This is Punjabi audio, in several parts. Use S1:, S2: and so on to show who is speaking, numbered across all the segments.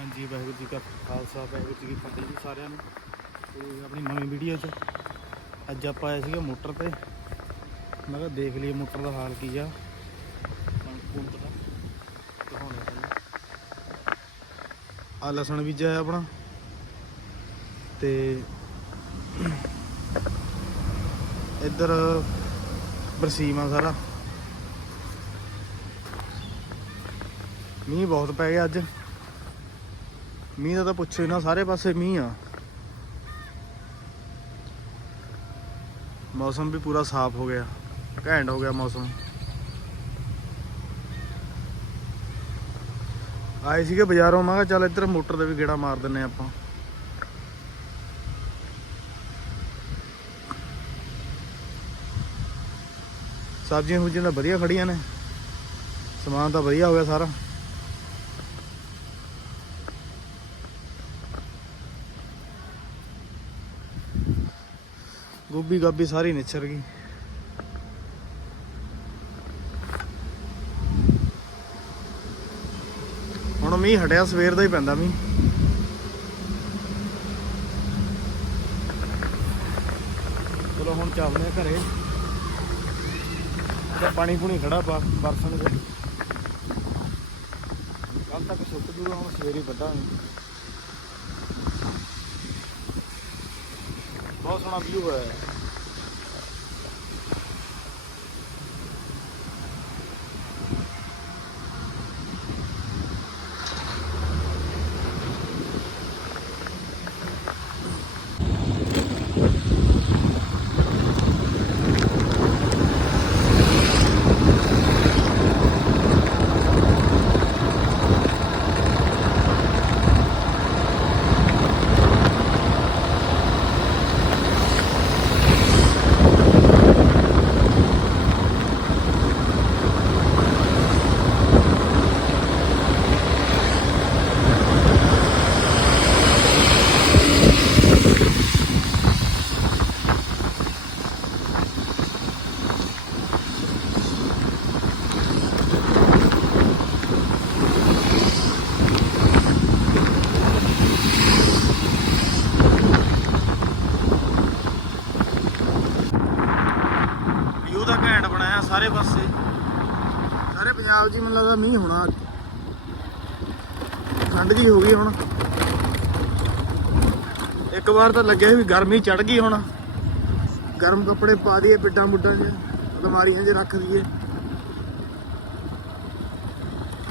S1: ਹਾਂਜੀ, ਵਾਹਿਗੁਰੂ ਜੀ ਕਾ ਖਾਲਸਾ, ਵਾਹਿਗੁਰੂ ਜੀ ਕੀ ਫਤਿਹ ਜੀ ਸਾਰਿਆਂ ਨੂੰ। ਤੇ ਆਪਣੀ ਨਵੀਂ ਵੀਡੀਓ 'ਚ ਅੱਜ ਆਪਾਂ ਆਏ ਸੀਗੇ ਮੋਟਰ ਤੇ। ਮੈਂ ਕਿਹਾ ਦੇਖ ਲਈਏ ਮੋਟਰ ਦਾ ਹਾਲ ਕੀ ਆ। ਕਣਕ ਦਾ ਦਿਖਾਉਣੇ ਤੁਹਾਨੂੰ। ਆ ਲਸਣ ਬੀਜਿਆ ਹੈ ਆਪਣਾ। ਤੇ ਇੱਧਰ ਬਰਸੀਮ ਆ ਸਾਰਾ। ਮੀਂਹ ਬਹੁਤ ਪੈ ਗਿਆ ਅੱਜ। ਮੀਂਹ ਦਾ ਤਾਂ ਪੁੱਛੋ ਨਾ, ਸਾਰੇ ਪਾਸੇ ਮੀਂਹ ਆ। ਮੌਸਮ ਵੀ ਪੂਰਾ ਸਾਫ਼ ਹੋ ਗਿਆ, ਘੈਂਟ ਹੋ ਗਿਆ ਮੌਸਮ। ਆਏ ਸੀਗੇ ਬਾਜ਼ਾਰੋਂ, ਮੈਂ ਕਿਹਾ ਚੱਲ ਇੱਧਰ ਮੋਟਰ ਤੇ ਵੀ ਗੇੜਾ ਮਾਰ ਦਿੰਨੇ ਆਪਾਂ। ਸਬਜ਼ੀਆਂ ਸੁਬਜ਼ੀਆਂ ਤਾਂ ਵਧੀਆ ਖੜੀਆਂ ਨੇ। ਸਮਾਨ ਤਾਂ ਵਧੀਆ ਹੋ ਗਿਆ ਸਾਰਾ। ਗੋਭੀ ਗਾਬੀ ਸਾਰੀ ਨਿਛਰ ਗਈ। ਹੁਣ ਮੀਂਹ ਹਟਿਆ, ਸਵੇਰ ਦਾ ਹੀ ਪੈਂਦਾ ਮੀਂਹ। ਚਲੋ ਹੁਣ ਚੱਲਦੇ ਆ ਘਰੇ। ਤੇ ਪਾਣੀ ਪੂਣੀ ਖੜਾ ਪਾ ਬਰਸਣ ਦੇ। ਕੱਲ ਤੱਕ ਸੁੱਕ ਜੂਗਾ, ਹੁਣ ਸਵੇਰੇ ਵੱਢਾਂਗੇ। ਬਹੁਤ ਸੋਹਣਾ ਵਿਊ ਹੈ ਵਿਊ ਦਾ ਘੈਂਟ ਬਣਾਇਆ ਸਾਰੇ ਪਾਸੇ। ਸਾਰੇ ਪੰਜਾਬ 'ਚ ਹੀ ਮੈਨੂੰ ਲੱਗਦਾ ਮੀਂਹ ਹੋਣਾ ਠੰਡ ਜੀ ਹੋ ਗਈ ਹੁਣ। ਇੱਕ ਵਾਰ ਤਾਂ ਲੱਗਿਆ ਵੀ ਗਰਮੀ ਚੜ ਗਈ ਹੁਣ। ਗਰਮ ਕੱਪੜੇ ਪਾ ਦਈਏ ਪਿੱਡਾਂ ਮੁੱਡਾਂ 'ਚ, ਅਲਮਾਰੀਆਂ 'ਚ ਰੱਖ ਦਈਏ।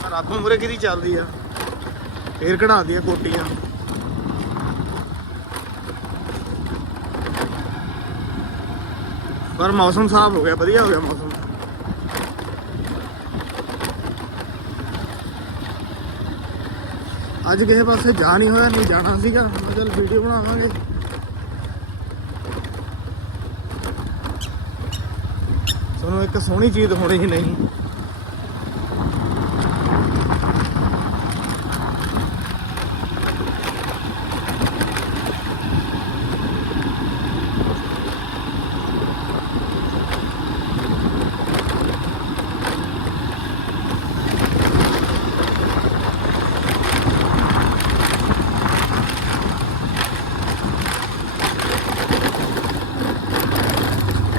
S1: ਆਹ ਰੱਬ ਮੁਰੇ ਕਿਹਦੀ ਚੱਲਦੀ ਆ? ਫੇਰ ਕਢਾ ਦਈਏ ਕੋਟੀਆਂ। ਪਰ ਮੌਸਮ ਸਾਫ਼ ਹੋ ਗਿਆ, ਵਧੀਆ ਹੋ ਗਿਆ ਮੌਸਮ। ਅੱਜ ਕਿਸੇ ਪਾਸੇ ਜਾ ਨਹੀਂ ਹੋਇਆ, ਨਹੀਂ ਜਾਣਾ ਸੀਗਾ। ਮੈਂ ਚਲ ਵੀਡੀਓ ਬਣਾਵਾਂਗੇ। ਤੁਹਾਨੂੰ ਇੱਕ ਸੋਹਣੀ ਚੀਜ਼ ਹੋਣੀ ਹੀ ਨਹੀਂ।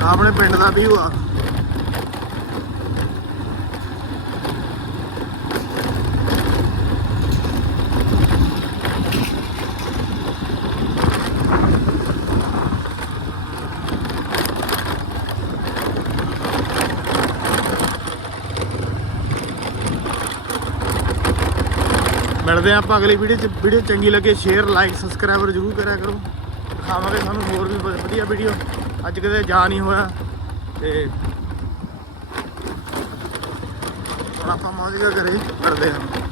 S1: ਆਪਣੇ ਪਿੰਡ ਦਾ ਵੀ ਆ ਮਿਲਦੇ ਆ ਆਪਾਂ ਅਗਲੀ ਵੀਡੀਓ ਚ। ਵੀਡੀਓ ਚੰਗੀ ਲੱਗੇ ਸ਼ੇਅਰ ਲਾਈਕ ਸਬਸਕ੍ਰਾਈਬਰ ਜਰੂਰ ਕਰਿਆ ਕਰੋ। ਦਿਖਾਵਾਂਗੇ ਸਾਨੂੰ ਹੋਰ ਵੀ ਵਧੀਆ ਵੀਡੀਓ ਅੱਜ ਕਿਤੇ ਜਾ ਨਹੀਂ ਹੋਇਆ ਤੇ ਹੁਣ ਆਪਾਂ ਮੌਜ ਕਰੇ ਕਰਦੇ ਹਾਂ।